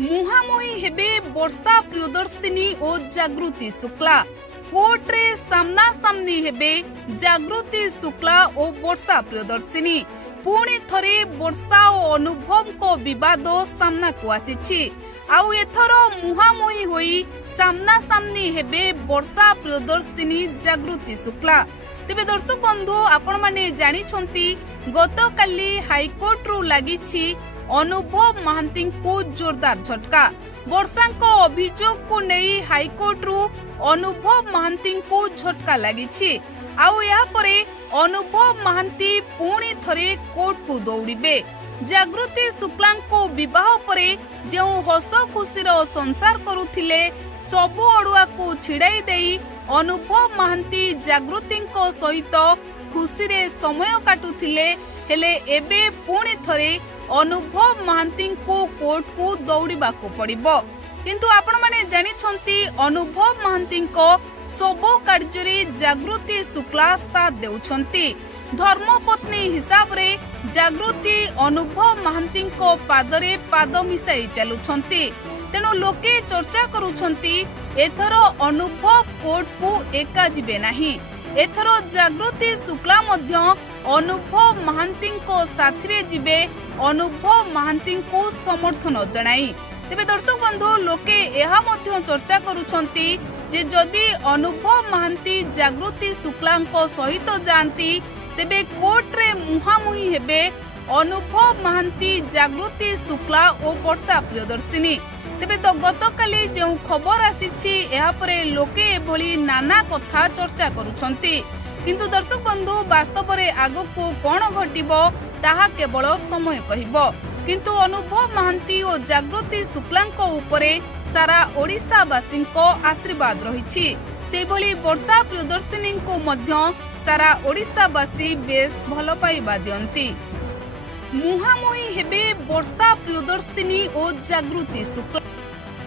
मुहांमुही हेबे वर्षा प्रियदर्शिनी और जागृति शुक्ला। कोर्टे सामना सामनी हेबे जागृति शुक्ला और वर्षा प्रियदर्शिनी। पुणी थरे वर्षा और अनुभव को विवाद सामना को आसीछि। आउ एथर मुहांमुही होई सामना सामनी हेबे वर्षा प्रियदर्शिनी जागृति शुक्ला। तेबे दर्शक बंधु आपण माने जानी छंती गत काली हाईकोर्ट रु लागिछि अनुभव महांती को जोरदार झटका। वर्षा को अभियोग को नहीं हाईकोर्ट रु अनुभव महांती को झटका लागिछि। आउ या परे अनुभव महांती पुणी थरे कोर्ट को दौड़िबे। जागृति शुक्ला को विवाह परे जो हस खुशीर संसार करुथिले सबु अड़ुआ को छिड़ाई देई अनुभव महांती जागृति सहित खुशी रे समय काटुथिले। हेले एबे पुणी थरे अनुभव महांती को कोर्ट को दौड़िबा को पड़िबो। किंतु आपण माने जानि छंती अनुभव महांती को सबो कार्य जागृति शुक्ला साथ देउछंती। धर्मपत्नी हिसाब रे जागृति अनुभव महांती को पादरे पाद मिसाई चलुछंती। तेणु लोके चर्चा करुछंती एथर अनुभव कोर्ट को एका जिबे नाही। एथर जागृति शुक्ला मध्य अनुभव महांती को साथी जिबे अनुभव महांती को समर्थन जणाई। तेबे दर्शक बंधु लोके एहा मध्य चर्चा करुछंती जे जदि अनुभव महांती जागृति शुक्ला सहित जाती तेबे कोर्ट रे मुहांमुही हेबे अनुभव महांती जागृति शुक्ला और वर्षा प्रियदर्शिनी। तेबे तो गतकाली जो खबर आसीछि एहा परे लोके एभली नाना कथा चर्चा करुछंती। किंतु दर्शक बंधु वास्तव रे आगो को कोन घटिबो ताहा केवल समय कहिबो। किंतु अनुभव महांती और जागृति शुक्ला उपरे सारा ओडिशावासी आशीर्वाद रहिछि। से भली वर्षा प्रियदर्शिनी को मध्य सारा ओडिशावासी बेस भल पाइबा दियंती। मुहांमुही हेबे वर्षा प्रियदर्शिनी और जागृति शुक्ला।